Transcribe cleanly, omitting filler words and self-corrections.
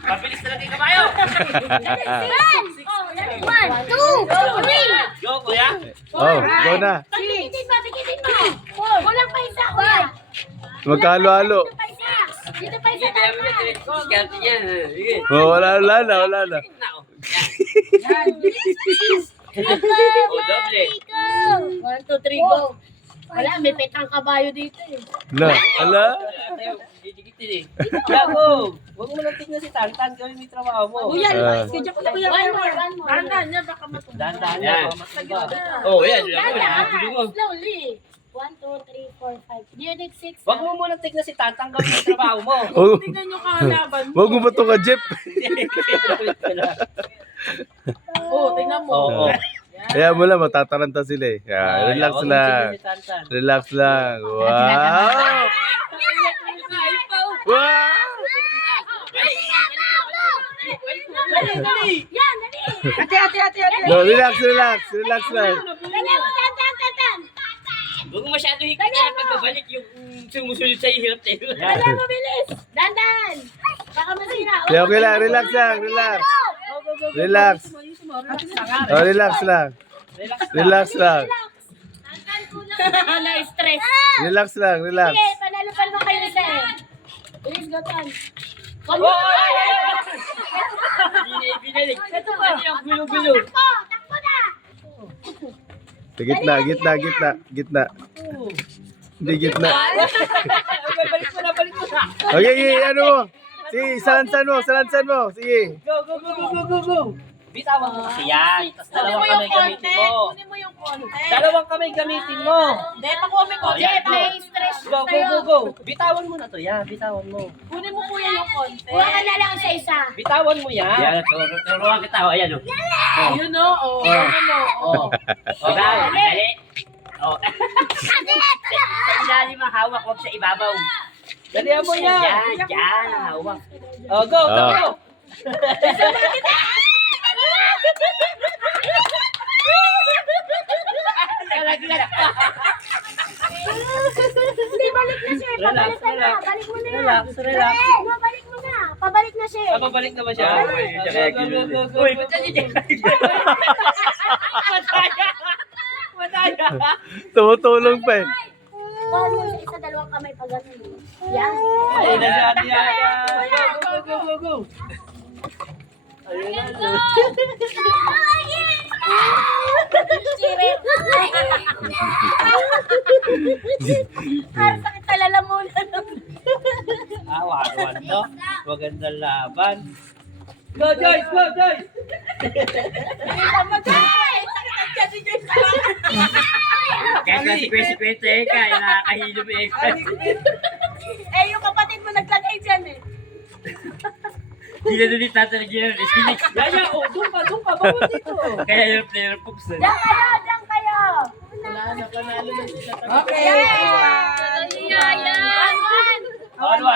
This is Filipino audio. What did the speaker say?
Pabilis talaga yung kabayo. 1, 2, 3. Go, kuya. Oh, go na. Pagkitin mo. Kulang pa isa, kuya. Magkahalo-halo. Dito pa isa. Dito pa isa. Diskarte yan. Sige. Oh, wala na. Na, oh. Oh, doble. 1, 2, 3, go. Wala, may petang kabayo dito eh. Ala. Didikitin eh. Yago, huwag mo lang tignan si Tantan. Gawin mo yung trabaho mo. Kuya, Ah. schedule ko na kuya. One more. Dahan niya, baka matuwa. Dahan-dahan yan. Oh, yan. Bili mo. Slowly. 1, 2, 3, 4, 5. Do you need 6? Huwag mo muna tignan si Tantan. Gawin mo yung trabaho mo. Tignan nyo kalaban mo. Wag mo ba ito ka, Jeff? Oo, tignan mo. Oo. Kaya mo lang, matataranta sila eh. Yeah, relax Huwag mo lang. tignan si Tantan. Relax lang. Wow! Wow! Dali, dali. Yan, dali. Ate. No, relax lang. Dali mo, tan. Huwag mo masyado higpitan na pagbabalik yung sumusunod sa'yo. Hirap tayo. Dali mo, bilis. Dandan. Baka masira. Yeah, okay lang. Relax lang. Relax. Relax. Oh, relax lang. Relax lang. Na-stress. Relax lang. Relax. Sige, panalo kayo isa eh. Bilis, gotan. Binalik. Ito ba? Ano yung gulo-gulo? Takbo na. Sa gitna. Hindi gitna. Balik mo na. Okay, ano mo? Sige, salansan mo. Sige. Go. Bitawan mo kasi yan. Tapos Kunin dalawang mo yung kamay gamitin konti. mo. Kunin mo yung konti. Dalawang kamay gamitin mo. Hindi, pakuha mo yung konti. Jeff, May stress Go. sa'yo. Bitawan mo na to. Yan, bitawan mo. Kunin mo kuya yung konti. Kuha ka na lang sa isa. Bitawan mo yan. Yan, turuan kita. Ayan o. Yun o. Oh. Dali. Oh. Sa ilalim ang hawak, huwag sa ibabaw. Dalihan mo yan. Yan, hawak. Oh, go. Nalaglag pa. Hindi, balik na siya. Pabalik ka na. Balik mo na. Relax. No, balik mo na. Pabalik na siya. Babalik na ba siya? Go. Uy, ba't yan? Madaya. Tumutulong pa eh. Kuha mo sa isa, dalawang kamay pa ganun. Yan. Ayun na siya. Go. Ayun na. Para sakit sa lalamunan. Awan to. Magandang laban. Go, Joyce! Bilisan mo, Joy! Sakit ang tiyan ni Joy. Kaya si Kwesi, kaya nakakahilo mo Eh, yung kapatid mo naglagay dyan eh. Hindi na doon tatanong yun. Yaya, doon ka. Bawal dito. Kaya yung player poops na. Diyan kayo. Wala na, panalo na sila. Okay. Yaya. Ano?